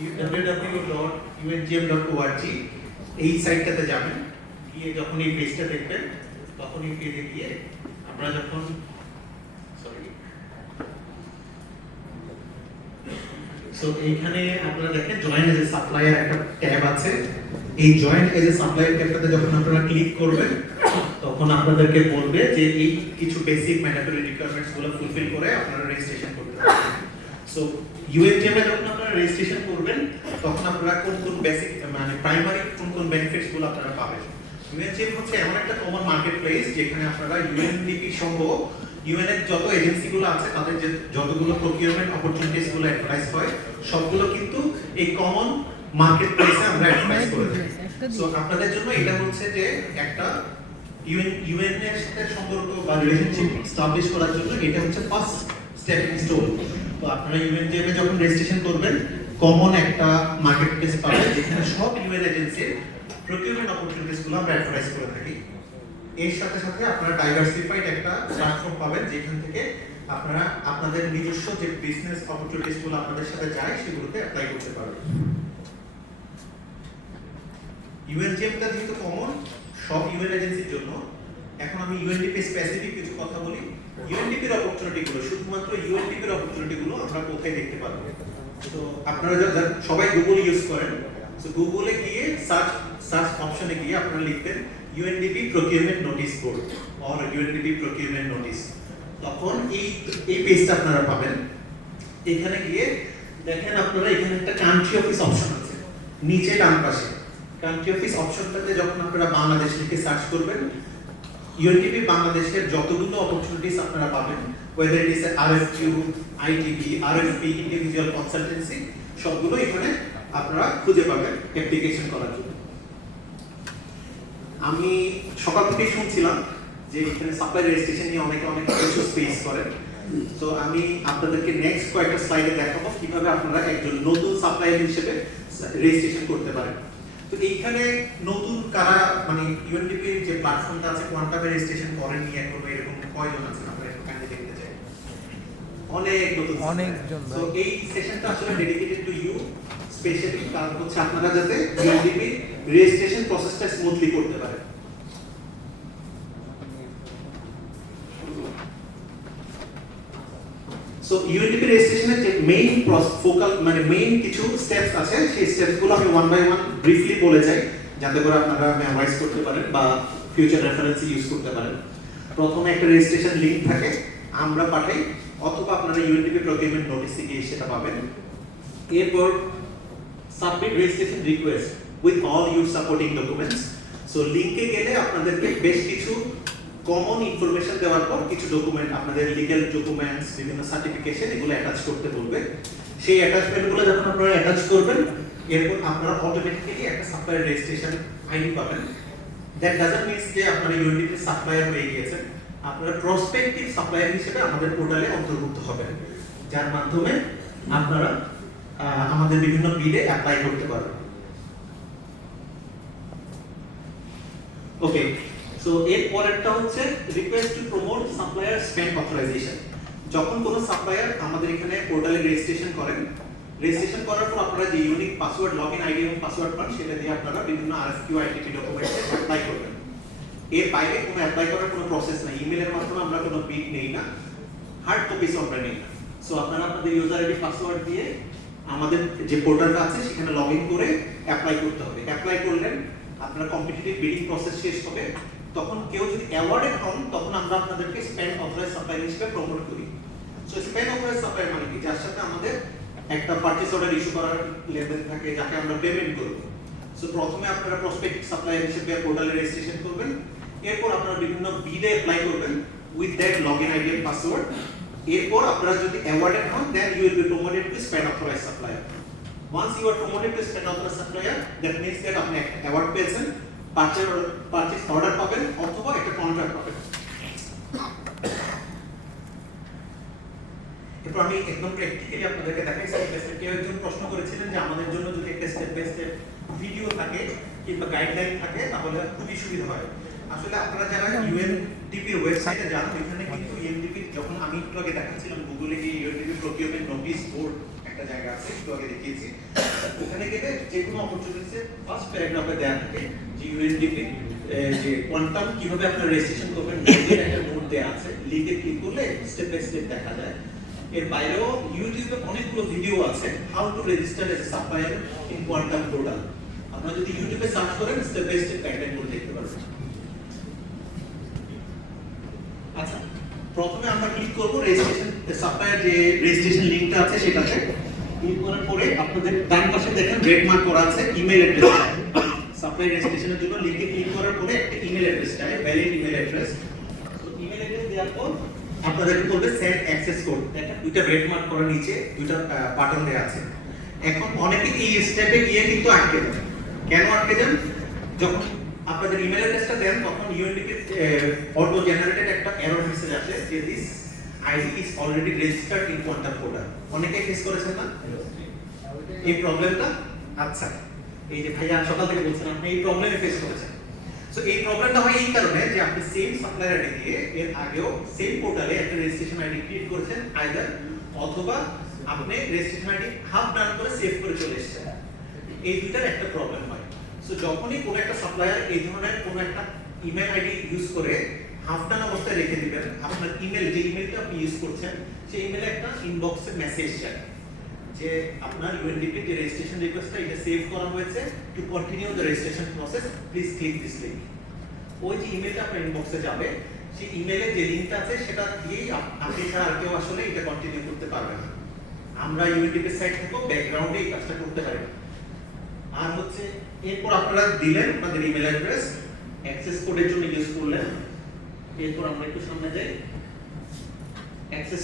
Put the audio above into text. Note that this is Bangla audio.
www.ungm.org এই সাইটটাতে যাবেন, গিয়ে যখন এই পেজটা দেখবেন তখন এই পেজে গিয়ে আমরা যখন এইখানে আপনারা দেখেন জয়েন এজ এ সাপ্লায়ার একটা ট্যাব আছে। এই জয়েন এজ এ সাপ্লায়ার ট্যাবটাতে যখন আপনারা ক্লিক করবেন তখন আপনাদেরকে বলবে যে এই কিছু বেসিক ম্যান্ডেটরি রিকোয়ারমেন্টস গুলো ফুলফিল করে আপনারা রেজিস্ট্রেশন করতে পারবেন। সো ইউএনজিএম এ যখন আপনারা রেজিস্ট্রেশন করবেন তখন আপনারা কোন কোন বেসিক মানে প্রাইমারি কোন কোন বেনিফিটস গুলো আপনারা পাবেন। ইউএনজিএম হচ্ছে এমন একটা কমন মার্কেট প্লেস যেখানে আপনারা ইউএনডিপি সহ ইউএন এর যত এজেন্সিগুলো আছে তাদের যে যতগুলো প্রকিউরমেন্ট অপরচুনিটিস গুলো অ্যাডভাইস হয় সবগুলো কিন্তু এই কমন মার্কেট প্লেসে আমরা অ্যাডভাইস করে থাকি। সো আপনাদের জন্য এটা হচ্ছে যে একটা ইউএন এর সাথে সম্পর্ক বা রিলেশনশিপ এস্টাবলিশ করার জন্য এটা হচ্ছে ফার্স্ট স্টেপিং স্টোন। তো আপনারা ইউএনজিএম এ যখন রেজিস্ট্রেশন করবেন কমন একটা মার্কেট প্লেস পাবেন যেখানে সব ইউএন এজেন্সির প্রকিউরমেন্ট অপরচুনিটিস গুলো আমরা অ্যাডভাইস করে থাকি। এর সাথে সাথে আপনারা ডাইভার্সিফাইড একটা প্ল্যাটফর্ম পাবেন যেখান থেকে আপনারা আপনাদের নিজস্ব যে বিজনেস অপরচুনিটিস গুলো আপনাদের সাথে যায় সেগুলোতে অ্যাপ্লাই করতে পারবেন। ইউএনজিএমটা যেহেতু কমন সব ইউএন এজেন্সির জন্য, এখন আমি ইউএনডিপি স্পেসিফিক কিছু কথা বলি। ইউএনডিপির অপরচুনিটি গুলো শুধুমাত্র ইউএনডিপির অপরচুনিটি গুলো আমরা কোথায় দেখতে পারবো? তো আপনারা সবাই গুগল ইউজ করেন, সো গুগলে গিয়ে সার্চ অপশনে গিয়ে আপনারা লিখবেন UNDP procurement notice board or UNDP procurement notice, তখন এই পেজটা আপনারা পাবেন। এখানে গিয়ে দেখেন আপনারা এখানে একটা কান্ট্রি অফিস অপশন আছে নিচে ডান পাশে। কান্ট্রি অফিস অপশনটাতে যখন আপনারা বাংলাদেশ লিখে সার্চ করবেন UNDP বাংলাদেশের যতগুলো অপরচুনিটিস আপনারা পাবেন, whether it is RFQ, ITP, RFP, individual consultancy, সবগুলো এখানে আপনারা খুঁজে পাবেন অ্যাপ্লিকেশন করার জন্য। আমি সকাল থেকে শুনছিলাম যে এখানে সাপ্লাই রেজিস্ট্রেশন নিয়ে অনেক কিছু ফেস করেন। তো আমি আপনাদেরকে নেক্সট কয়েকটা স্লাইডে দেখাবো কিভাবে আপনারা একজন নতুন সাপ্লায়ার হিসেবে রেজিস্ট্রেশন করতে পারেন। তো এইখানে নতুন কারা মানে ইউএনডিপি যে প্ল্যাটফর্মটা আছে কোয়ান্টামে রেজিস্ট্রেশন করেন নিয়ে এখন এরকম কয়জন আছেন আপনারা একটু কাইন্ডলি দেখতে চাই? অনেকজন। তো এই সেশনটা আসলে ডেডিকেটেড টু ইউ স্পেশালি, কারণ হচ্ছে আপনারা যাতে ইউএনডিপি রেজিস্ট্রেশন প্রসেসটা স্মুথলি করতে পারেন। সো ইউএনডিপি রেজিস্ট্রেশনের যে মেইন ফোকাল মানে মেইন কিছু স্টেপস আছে সেই স্টেপসগুলো আমি ওয়ান বাই ওয়ান ব্রিফলি বলে যাই যাতে করে আপনারা মেমোরাইজ করতে পারেন বা ফিউচার রেফারেন্সে ইউজ করতে পারেন। প্রথমে একটা রেজিস্ট্রেশন লিংক থাকে, আমরা পাঠাই অথবা আপনারা ইউএনডিপি প্রকিউরমেন্ট নোটিসে গিয়ে সেটা পাবেন। এরপর submit registration request with all your supporting documents. So লিংকে গেলে আপনাদেরকে বেশ কিছু কমন ইনফরমেশন দেওয়ার পর কিছু ডকুমেন্ট আপনাদের লিগ্যাল ডকুমেন্টস বিভিন্ন সার্টিফিকেশন এগুলো অ্যাটাচ করতে বলবে। সেই অ্যাটাচমেন্টগুলো যখন আপনারা অ্যাটাচ করবেন এরপর আপনারা অটোমেটিক্যালি একটা সাপ্লায়ার রেজিস্ট্রেশন আইডি পাবেন। দ্যাট ডাজন্ট মিন্স যে আপনারা ইউএনডিপি সাপ্লায়ার হয়ে গিয়েছেন, আপনারা প্রসপেক্টিভ সাপ্লায়ার হিসেবে আমাদের পোর্টালে অন্তর্ভুক্ত হবেন, যার মাধ্যমে আপনারা আমাদের বিভিন্ন বিডে অ্যাপ্লাই করতে পারবেন। ওকে, সো এর পরেরটা হচ্ছে request to promote supplier spend authorisation. যখন কোনো সাপ্লায়ার আমাদের এখানে পোর্টালে রেজিস্ট্রেশন করেন, রেজিস্ট্রেশন করার পর আপনারা যে ইউনিক পাসওয়ার্ড লগইন আইডি এবং পাসওয়ার্ড পান সেটা দিয়ে আপনারা বিভিন্ন RFQ ITP ডকুমেন্টে অ্যাপ্লাই করবেন। এর বাইরে কোনো অ্যাপ্লাই করার কোনো প্রসেস নাই, ইমেলের মাধ্যমে আমরা কোনো বিড নেই না, হার্ড কপিস আমরা নেই না। সো আপনারা আপনাদের ইউজার আইডি পাসওয়ার্ড দিয়ে আমাদের যে পোর্টালটা আছে সেখানে লগইন করে অ্যাপ্লাই করতে হবে। অ্যাপ্লাই করলেন আপনার কম্পিটিটিভ বিডিং প্রসেস শেষ হবে, তখন কেউ যদি অ্যাওয়ার্ডেড হন তখন আমরা আপনাদেরকে স্পেন্ড অথরাইজড সাপ্লায়ার হিসেবে প্রমোট করি। সো স্পেন্ড অথরাইজড সাপ্লায়ার মানে কি? যার সাথে আমাদের একটা পারচেজ অর্ডার ইস্যু করার লেনদেন থাকে, যাকে আমরা পেমেন্ট করব। সো প্রথমে আপনারা প্রসপেক্টিভ সাপ্লায়ার হিসেবে পোর্টালে রেজিস্ট্রেশন করবেন, এরপর আপনারা বিভিন্ন বিডে অ্যাপ্লাই করবেন with that login ID and password. এরপর আপনারা যদি অ্যাওয়ার্ডেড হন then you will be promoted to spend authorised supplier. Once you are promoted to spend authorized supplier, that means that আপনি একটা অ্যাওয়ার্ড পেয়েছেন, পারচেজ অর্ডার পাবেন অথবা একটা কন্ট্রাক্ট পাবেন। এরপর আমি একদম প্র্যাকটিক্যালি আপনাদেরকে দেখাই স্টেপ বাই স্টেপ। কেউ একজন প্রশ্ন করেছিলেন যে আমাদের জন্য যদি একটা স্টেপ বাই স্টেপ ভিডিও থাকে কিংবা গাইডলাইন থাকে তাহলে খুবই সুবিধা হয়। আসলে আপনারা যারা ইউএনডিপির ওয়েবসাইটে যান ওইখানে কিন্তু ইউএনডিপি যখন আমি একটু আগে দেখাচ্ছিলাম গুগলে গিয়ে ইউএনডিপি প্রকিউরমেন্ট নোটিস বোর্ড একটা জায়গা আছে, একটু আগে দেখিয়েছি, গেলে যে কোনো অপরচুনিটিতে ফার্স্ট প্যারাগ্রাফে দেওয়া থাকে যে ইউএনডিপি যে কোয়ান্টাম কিভাবে আপনারা রেজিস্ট্রেশন করবেন নোটের একটা নোট দেওয়া আছে, লিখে ক্লিক করলে স্টেপ বাই স্টেপ দেখা যায়। এর বাইরেও ইউটিউবে অনেকগুলো ভিডিও আছে how to register as a supplier in quantum portal. আপনারা যদি ইউটিউবে সার্চ করেন স্টেপ বাই স্টেপ গাইডলাইন গুলো দেখতে পারবেন। আচ্ছা, প্রথমে আমরা ক্লিক করব রেজিস্ট্রেশন সাপ্লায়ার যে রেজিস্ট্রেশন লিংকটা আছে সেটাতে ক্লিক করার পরে আপনাদের ডান পাশে দেখেন রেড মার্ক করা আছে ইমেল অ্যাড্রেস। সাপ্লাই রেজিস্ট্রেশনের জন্য লিংকে ক্লিক করার পরে একটা ইমেল অ্যাড্রেস চাই, ভ্যালিড ইমেল অ্যাড্রেস। তো ইমেল অ্যাড্রেস দেওয়ার পর আপনাদেরকে বলবে সেন্ড অ্যাক্সেস কোড। দেখেন দুইটা রেড মার্ক করা নিচে দুইটা বাটন দেওয়া আছে। এখন অনেকে এই স্টেপে গিয়ে কিন্তু আটকে যান। কেন আটকে যান? যখন আপনাদের ইমেল অ্যাড্রেসটা দেন তখন ইউএনডিপি অটো জেনারেটেড একটা এরর মেসেজ আসে যে this ID is already registered in quantum portal. অনেকে ফেস করেছেন না এই প্রবলেমটা? আচ্ছা, এই যে ভাইয়া সকাল থেকে বলছেন আপনি এই প্রবলেমে ফেস করেছেন। সো এই প্রবলেমটা হয় এই কারণে যে আপনি সেম সাপ্লায়ার আইডি দিয়ে এর আগেও সেম পোর্টালে একটা রেজিস্ট্রেশন আইডি ক্রিয়েট করেছেন আইদার, অথবা আপনি রেজিস্ট্রেশন আইডি হাফ ডান করে সেভ করে চলে এসেছেন। এই দুইটার একটা প্রবলেম হয়। সো যখনই কোনো একটা সাপ্লায়ার এই ধরনের কোনো একটা ইমেল আইডি ইউজ করে হাফ ডান অবস্থায় রেখে দিবেন, আপনার ইমেল যে ইমেলটা আপনি ইউজ করছেন সেই ইমেলে একটা ইনবক্সে মেসেজ যায় যে আপনার ইউএনডিপি যে রেজিস্ট্রেশন রিকোয়েস্টটা এটা সেভ করা হয়েছে, to continue the registration process please click this link. ওই যে ইমেলটা আপনার ইনবক্সে যাবে, সেই ইমেলে যে লিংকটা আছে সেটা দিয়েই আপনি ছাড়া আর কেউ আসলে এটা কন্টিনিউ করতে পারবে না। আমরা ইউএনডিপি সাইট থেকেও ব্যাকগ্রাউন্ডে এই কাজটা করতে পারি। আর হচ্ছে এরপর আপনারা দিলেন আপনাদের ইমেল অ্যাড্রেস, অ্যাক্সেস কোডের জন্য ইউজ করলেন। এরপর আমরা একটু সামনে যাই। অ্যাক্সেস